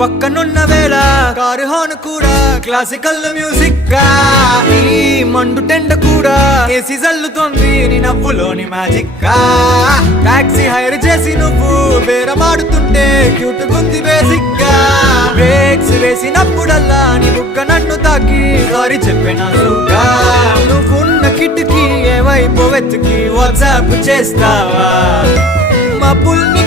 పక్కనున్న వేళ car horn కూడా క్లాసికల్ మ్యూజిక్ గా ఈ మండు టెండ కూడా ఏసీ జల్లుతోంది నీ నవ్వులోని మ్యాజిక్ గా టాక్సీ హైర్ చేసి నువ్వు బేరమాడుతుంటే క్యూట్ గుంది బేసిక్ గా బ్రేక్స్ వేసినప్పుడల్లా నీ బుగ్గ నన్ను తాకి సారీ చెప్పినగా నువ్వున్న కిటికీ ఏ వైపు వెతికి వాట్సాప్ చేస్తావా మా పుల్ని